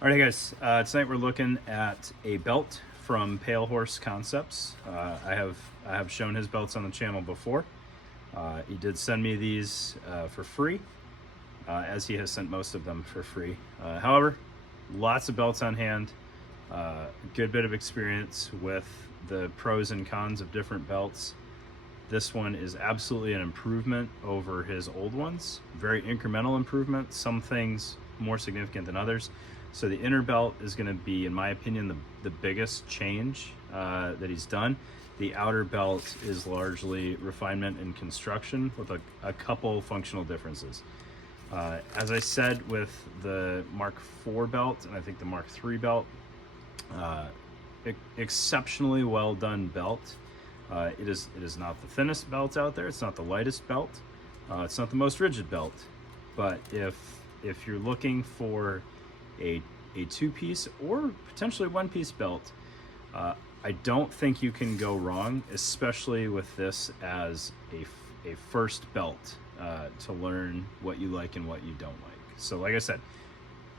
All right, guys. Tonight we're looking at a belt from Pale Horse Concepts. I have shown his belts on the channel before. He did send me these for free, as he has sent most of them for free. However, lots of belts on hand. Good bit of experience with the pros and cons of different belts. This one is absolutely an improvement over his old ones. Very incremental improvement. Some things more significant than others. So the inner belt is going to be, in my opinion, the biggest change that he's done. The outer belt is largely refinement and construction with a couple functional differences. As I said with the Mark IV belt and I think the Mark III belt, exceptionally well done belt. It is not the thinnest belt out there. It's not the lightest belt. It's not the most rigid belt. But if you're looking for a two-piece or potentially one-piece belt, I don't think you can go wrong, especially with this as a first belt to learn what you like and what you don't like. So like I said,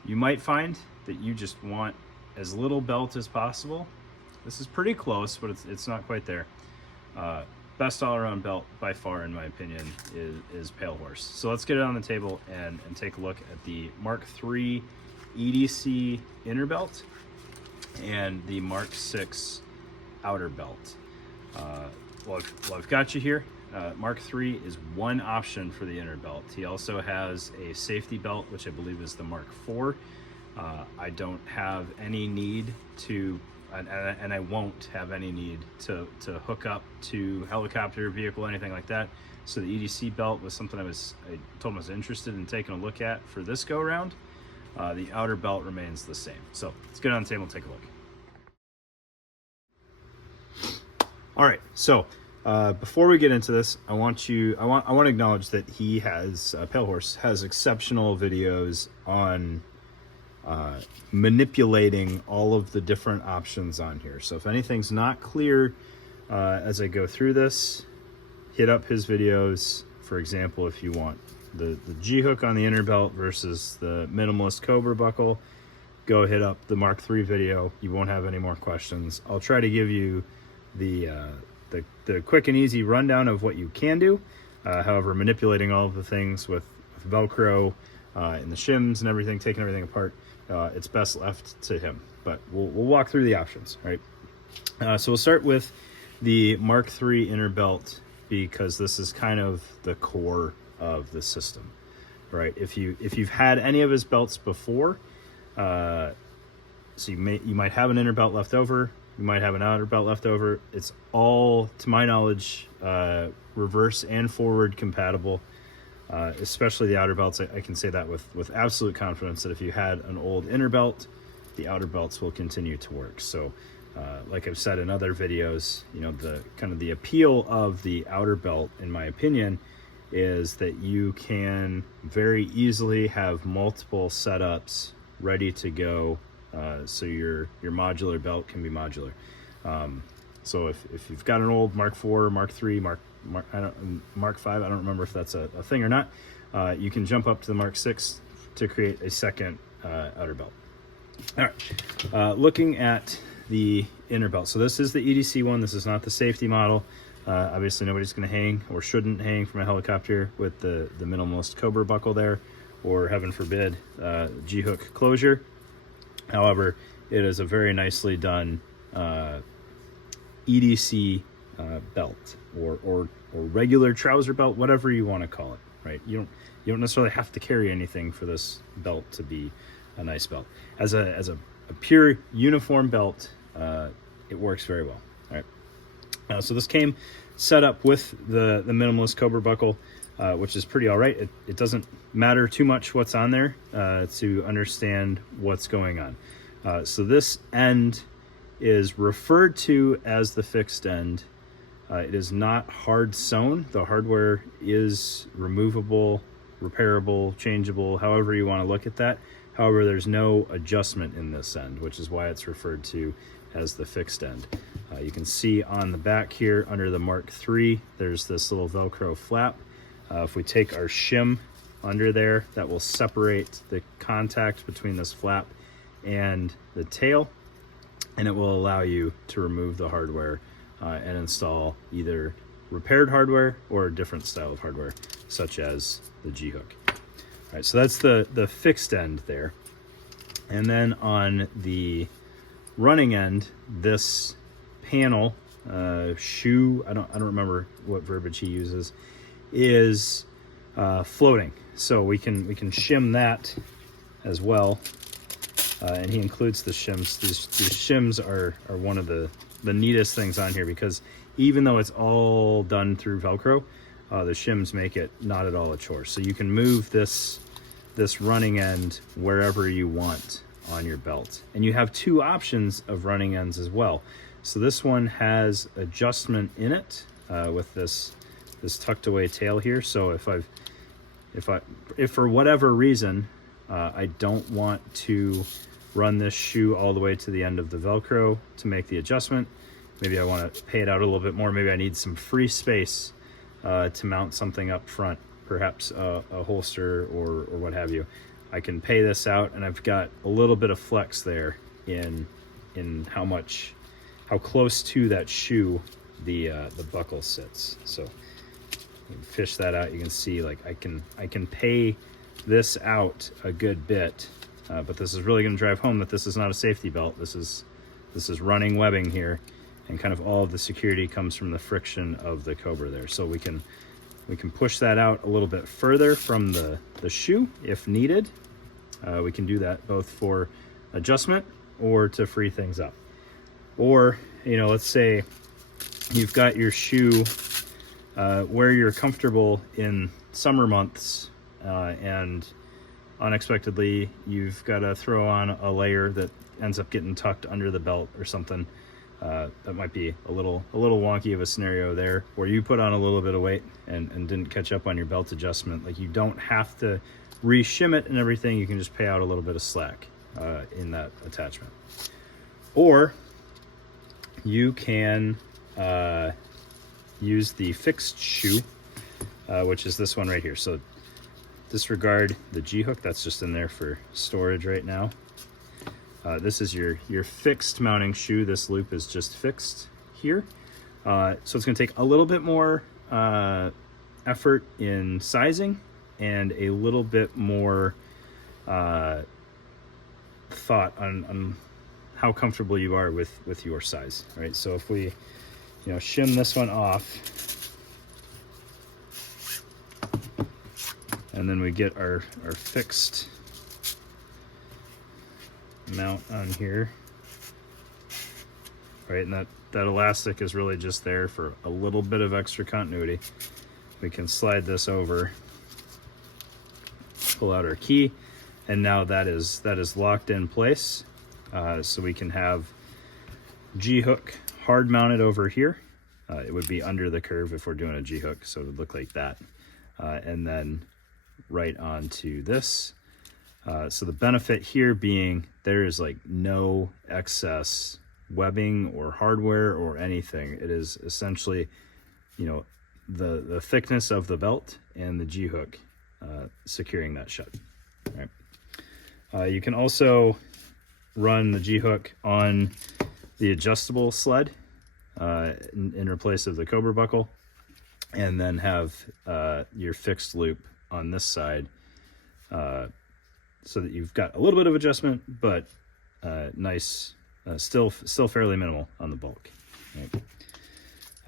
you might find that you just want as little belt as possible. This is pretty close, but it's not quite there. Best all-around belt by far, in my opinion, is Pale Horse. So let's get it on the table and take a look at the Mark III EDC Inner Belt and the Mark 6 Outer Belt. Well, I've got you here. Mark III is one option for the inner belt. He also has a safety belt, which I believe is the Mark IV. I don't have any need to, and I won't have any need to hook up to helicopter, vehicle, anything like that. So the EDC belt was something I told him I was interested in taking a look at for this go round. The outer belt remains the same. So let's get on the table and take a look. All right, so before we get into this, I want to acknowledge that he has Pale Horse has exceptional videos on manipulating all of the different options on here. So if anything's not clear as I go through this, hit up his videos. For example, if you want the G-hook on the inner belt versus the minimalist Cobra buckle, go hit up the Mark III video. You won't have any more questions. I'll try to give you the quick and easy rundown of what you can do. However, manipulating all of the things with Velcro and the shims and everything, taking everything apart, it's best left to him. But we'll walk through the options, right? So we'll start with the Mark III inner belt, because this is kind of the core of the system, right? If you've had any of his belts before, so you might have an inner belt left over, you might have an outer belt left over. It's all, to my knowledge, reverse and forward compatible, especially the outer belts. I can say that with absolute confidence that if you had an old inner belt, the outer belts will continue to work. So like I've said in other videos, you know, the kind of the appeal of the outer belt, in my opinion, is that you can very easily have multiple setups ready to go. So your modular belt can be modular. So if you've got an old Mark IV, Mark III, Mark V, I don't remember if that's a thing or not, you can jump up to the Mark VI to create a second outer belt. All right, looking at the inner belt. So this is the EDC one. This is not the safety model. Obviously nobody's going to hang or shouldn't hang from a helicopter with the minimalist Cobra buckle there, or heaven forbid, G-hook closure. However, it is a very nicely done EDC belt, or regular trouser belt, whatever you want to call it, right? You don't necessarily have to carry anything for this belt to be a nice belt. As a pure uniform belt, it works very well. All right. So this came set up with the minimalist Cobra buckle, which is pretty all right. It doesn't matter too much what's on there to understand what's going on. So this end is referred to as the fixed end. It is not hard sewn. The hardware is removable, repairable, changeable, however you want to look at that. However, there's no adjustment in this end, which is why it's referred to as the fixed end. You can see on the back here under the Mark III, there's this little Velcro flap. If we take our shim under there, that will separate the contact between this flap and the tail, and it will allow you to remove the hardware and install either repaired hardware or a different style of hardware, such as the G-hook. All right, so that's the fixed end there. And then on the running end, this panel, shoe, I don't remember what verbiage he uses, is floating. So we can shim that as well. And he includes the shims. These shims are one of the neatest things on here, because even though it's all done through Velcro, the shims make it not at all a chore. So you can move this running end wherever you want on your belt. And you have two options of running ends as well. So this one has adjustment in it with this tucked away tail here. So if for whatever reason I don't want to run this shoe all the way to the end of the Velcro to make the adjustment, maybe I want to pay it out a little bit more, maybe I need some free space to mount something up front, perhaps a holster or what have you, I can pay this out, and I've got a little bit of flex there in how close to that shoe the buckle sits. So you can fish that out. You can see, like, I can pay this out a good bit, but this is really going to drive home that this is not a safety belt. This is running webbing here, and kind of all of the security comes from the friction of the Cobra there. So we can push that out a little bit further from the shoe if needed. We can do that both for adjustment or to free things up. Or, let's say you've got your shoe where you're comfortable in summer months, and unexpectedly you've got to throw on a layer that ends up getting tucked under the belt or something. That might be a little wonky of a scenario there, where you put on a little bit of weight and didn't catch up on your belt adjustment. Like, you don't have to re-shim it and everything. You can just pay out a little bit of slack in that attachment. Or you can use the fixed shoe, which is this one right here. So disregard the G-hook, that's just in there for storage right now. This is your fixed mounting shoe. This loop is just fixed here. So it's going to take a little bit more effort in sizing and a little bit more thought on how comfortable you are with your size. All right, so if we shim this one off, and then we get our fixed mount on here, right, and that elastic is really just there for a little bit of extra continuity. We can slide this over, pull out our key, and now that is locked in place. So we can have G-hook hard mounted over here. It would be under the curve if we're doing a G-hook, so it would look like that, and then right onto this. So the benefit here being there is like no excess webbing or hardware or anything. It is essentially, the thickness of the belt and the G-hook securing that shut. All right. You can also run the G-hook on the adjustable sled in place of the Cobra buckle, and then have your fixed loop on this side, so that you've got a little bit of adjustment, but nice, still fairly minimal on the bulk. Right.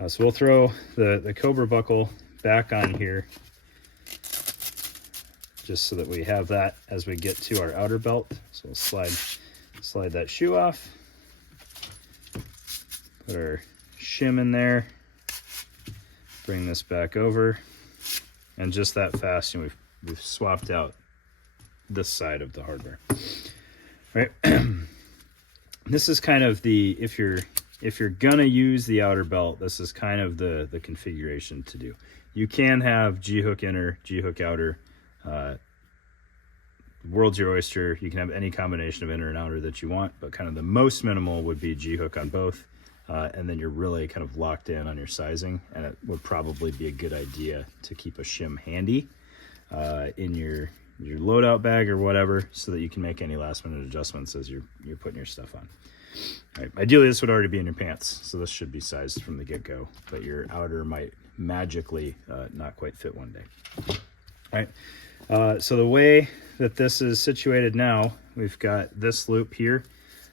So we'll throw the Cobra buckle back on here, just so that we have that as we get to our outer belt. So we'll slide that shoe off, put our shim in there, bring this back over, and just that fast, we've swapped out this side of the hardware. All right. This is kind of if you're gonna use the outer belt, this is kind of the configuration to do. You can have G-hook inner, G-hook outer. World's your oyster. You can have any combination of inner and outer that you want, but kind of the most minimal would be G-hook on both, and then you're really kind of locked in on your sizing, and it would probably be a good idea to keep a shim handy in your your loadout bag or whatever, so that you can make any last minute adjustments as you're putting your stuff on. All right, ideally this would already be in your pants, so this should be sized from the get-go, but your outer might magically not quite fit one day. All right, so the way that this is situated now, we've got this loop here,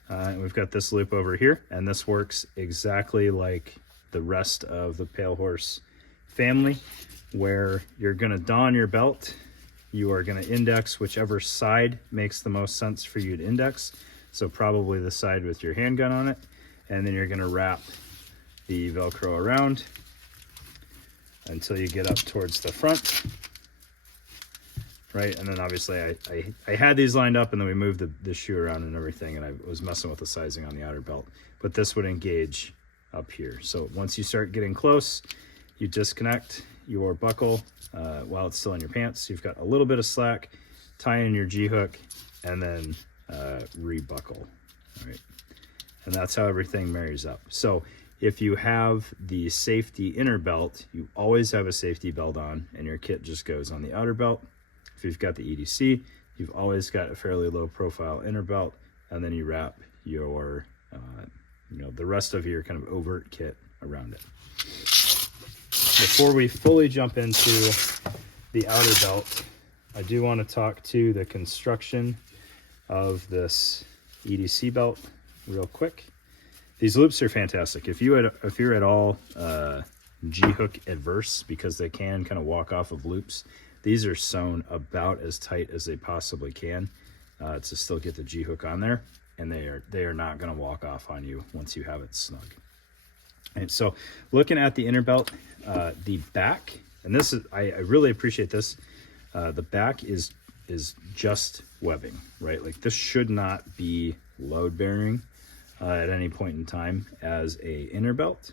and we've got this loop over here, and this works exactly like the rest of the Pale Horse family, where you're going to don your belt. You are going to index whichever side makes the most sense for you to index, so probably the side with your handgun on it, and then you're going to wrap the Velcro around until you get up towards the front, right? And then obviously I had these lined up, and then we moved the shoe around and everything, and I was messing with the sizing on the outer belt, but this would engage up here. So once you start getting close, you disconnect your buckle while it's still in your pants. You've got a little bit of slack, tie in your G-hook, and then rebuckle. All right, and that's how everything marries up. So if you have the safety inner belt, you always have a safety belt on, and your kit just goes on the outer belt. If you've got the EDC, you've always got a fairly low profile inner belt, and then you wrap your the rest of your kind of overt kit around it. Before we fully jump into the outer belt, I do want to talk to the construction of this EDC belt real quick. These loops are fantastic. If you're at all G-hook adverse, because they can kind of walk off of loops, these are sewn about as tight as they possibly can to still get the G-hook on there, and they are not going to walk off on you once you have it snug. And so looking at the inner belt, the back, and this is, I really appreciate this, the back is just webbing, right? Like this should not be load bearing at any point in time as a inner belt.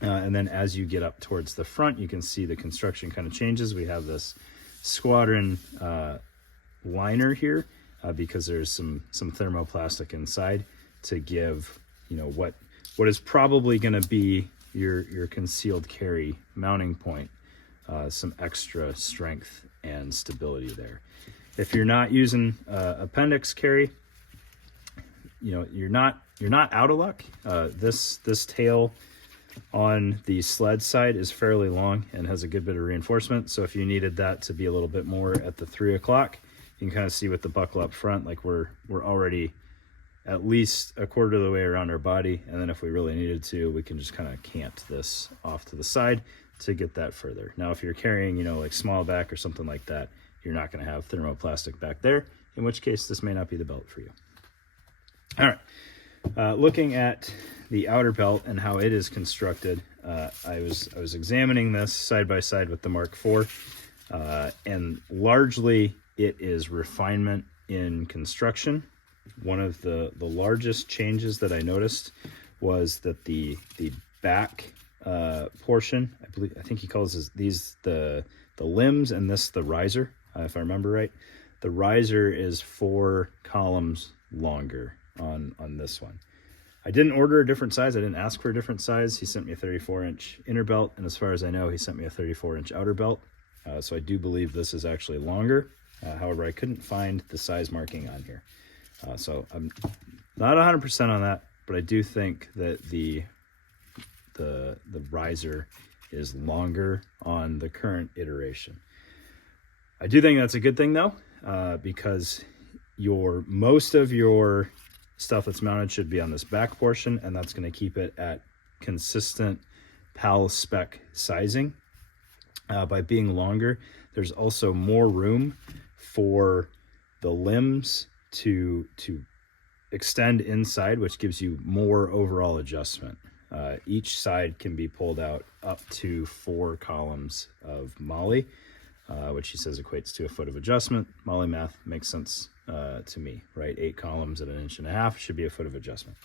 And then as you get up towards the front, you can see the construction kind of changes. We have this squadron liner here because there's some thermoplastic inside to give, what is probably going to be your concealed carry mounting point, some extra strength and stability there. If you're not using appendix carry, you're not out of luck. This tail on the sled side is fairly long and has a good bit of reinforcement. So if you needed that to be a little bit more at the 3 o'clock, you can kind of see with the buckle up front, like we're already at least a quarter of the way around our body. And then if we really needed to, we can just kind of cant this off to the side to get that further. Now, if you're carrying, like small back or something like that, you're not going to have thermoplastic back there, in which case this may not be the belt for you. All right, looking at the outer belt and how it is constructed, I was examining this side by side with the Mark IV, and largely it is refinement in construction. One of the largest changes that I noticed was that the back portion, I think he calls these the limbs, and this the riser, if I remember right. The riser is 4 columns longer on this one. I didn't order a different size. I didn't ask for a different size. He sent me a 34-inch inner belt, and as far as I know, he sent me a 34-inch outer belt. So I do believe this is actually longer. However, I couldn't find the size marking on here. So I'm not 100% on that, but I do think that the riser is longer on the current iteration. I do think that's a good thing though, because most of your stuff that's mounted should be on this back portion, and that's going to keep it at consistent PAL spec sizing. By being longer, there's also more room for the limbs to extend inside, which gives you more overall adjustment. Each side can be pulled out up to 4 columns of molly, which he says equates to a foot of adjustment. Molly math makes sense to me, right? 8 columns at 1.5 inches should be a foot of adjustment.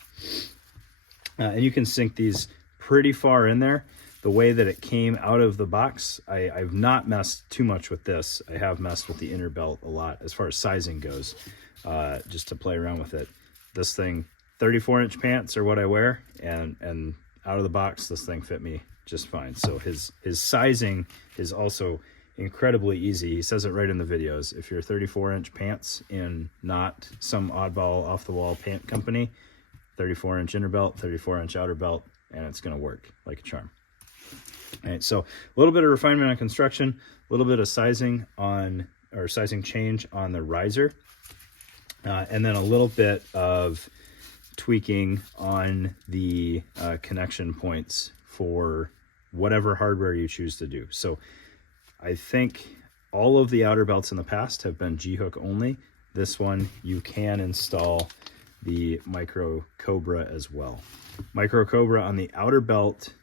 And you can sink these pretty far in there. The way that it came out of the box, I've not messed too much with this. I have messed with the inner belt a lot as far as sizing goes, just to play around with it. This thing, 34-inch pants are what I wear, and out of the box, this thing fit me just fine. So his sizing is also incredibly easy. He says it right in the videos. If you're 34-inch pants and not some oddball off-the-wall pant company, 34-inch inner belt, 34-inch outer belt, and it's going to work like a charm. All right, so a little bit of refinement on construction, a little bit of sizing on, or sizing change on the riser, and then a little bit of tweaking on the connection points for whatever hardware you choose to do. So I think all of the outer belts in the past have been G-hook only. This one, you can install the micro Cobra as well. Micro Cobra on the outer belt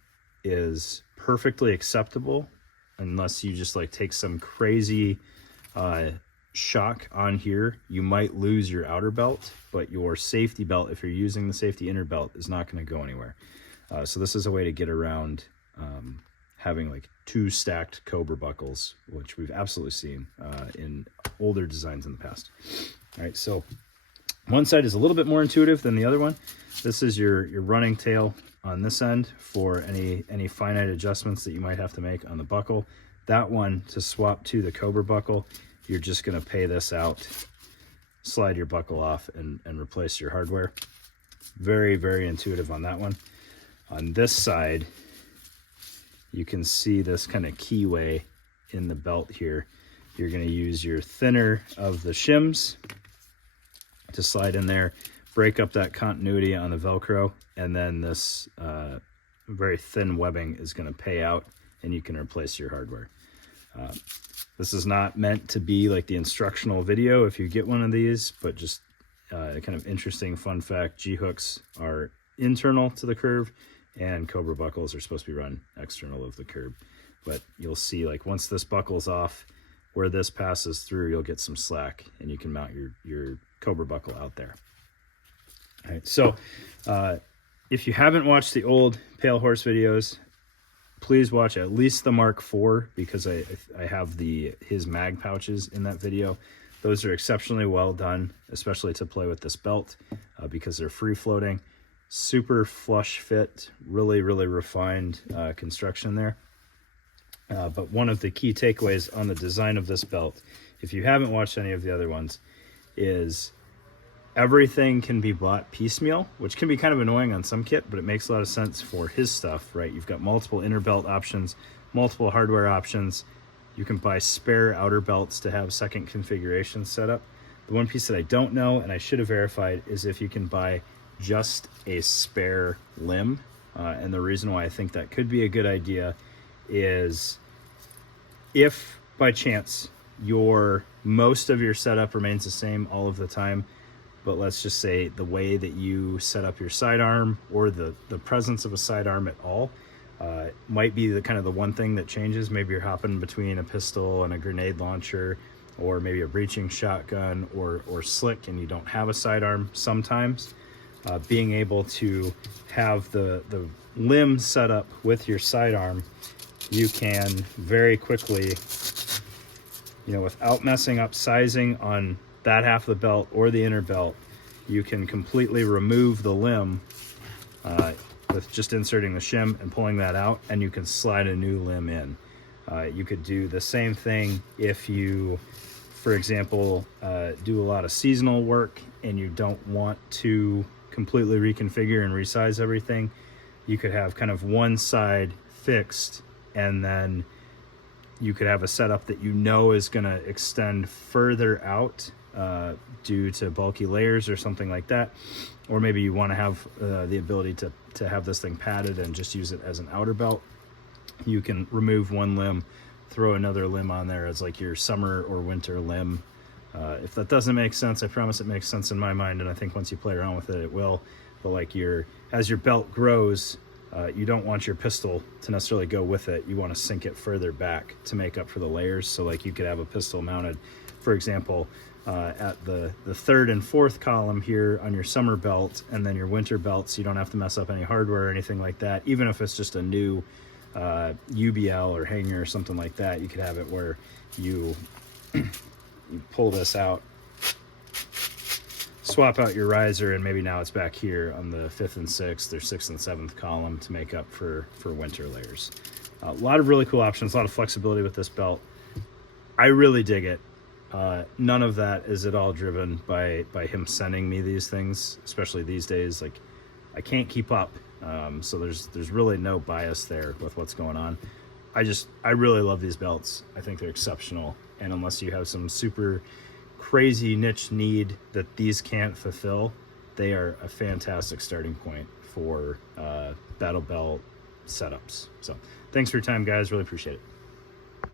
is perfectly acceptable unless you just like take some crazy shock on here. You might lose your outer belt, but your safety belt, if you're using the safety inner belt, is not going to go anywhere. So this is a way to get around having like 2 stacked Cobra buckles, which we've absolutely seen in older designs in the past. All right, so one side is a little bit more intuitive than the other one. This is your running tail on this end for any finite adjustments that you might have to make on the buckle. That one, to swap to the Cobra buckle, you're just going to pay this out, slide your buckle off, and replace your hardware. Very, very intuitive on that one. On this side, you can see this kind of keyway in the belt here. You're going to use your thinner of the shims to slide in there, break up that continuity on the Velcro, and then this very thin webbing is going to pay out, and you can replace your hardware. This is not meant to be like the instructional video if you get one of these, but just a kind of interesting fun fact. G-hooks are internal to the curve, and Cobra buckles are supposed to be run external of the curb. But you'll see, like, once this buckle's off, where this passes through, you'll get some slack, and you can mount your Cobra buckle out there. All right, so if you haven't watched the old Pale Horse videos, please watch at least the Mark IV, because I have his mag pouches in that video. Those are exceptionally well done, especially to play with this belt, because they're free floating. Super flush fit, really, really refined construction there. But one of the key takeaways on the design of this belt, if you haven't watched any of the other ones, is everything can be bought piecemeal, which can be kind of annoying on some kit, but it makes a lot of sense for his stuff, right? You've got multiple inner belt options, multiple hardware options. You can buy spare outer belts to have second configurations set up. The one piece that I don't know, and I should have verified, is if you can buy just a spare limb. And the reason why I think that could be a good idea is if by chance most of your setup remains the same all of the time, but let's just say the way that you set up your sidearm, or the presence of a sidearm at all, might be the kind of the one thing that changes. Maybe you're hopping between a pistol and a grenade launcher, or maybe a breaching shotgun or slick, and you don't have a sidearm sometimes. Being able to have the limb set up with your sidearm, you can very quickly, without messing up sizing on that half of the belt or the inner belt, you can completely remove the limb with just inserting the shim and pulling that out, and you can slide a new limb in. You could do the same thing if you, for example, do a lot of seasonal work and you don't want to completely reconfigure and resize everything. You could have kind of one side fixed, and then you could have a setup that is going to extend further out due to bulky layers or something like that. Or maybe you want to have the ability to have this thing padded and just use it as an outer belt. You can remove one limb, throw another limb on there as like your summer or winter limb. If that doesn't make sense, I promise it makes sense in my mind, and I think once you play around with it, it will. But like as your belt grows, you don't want your pistol to necessarily go with it. You want to sink it further back to make up for the layers. So like you could have a pistol mounted, for example, at the third and fourth column here on your summer belt, and then your winter belt, so you don't have to mess up any hardware or anything like that. Even if it's just a new UBL or hanger or something like that, you could have it where you you pull this out, swap out your riser, and maybe now it's back here on the 5th and 6th or 6th and 7th column to make up for winter layers. A lot of really cool options, a lot of flexibility with this belt. I really dig it. None of that is at all driven by him sending me these things, especially these days. Like, I can't keep up. So there's really no bias there with what's going on. I really love these belts. I think they're exceptional. And unless you have some super crazy niche need that these can't fulfill, they are a fantastic starting point for battle belt setups. So thanks for your time, guys. Really appreciate it.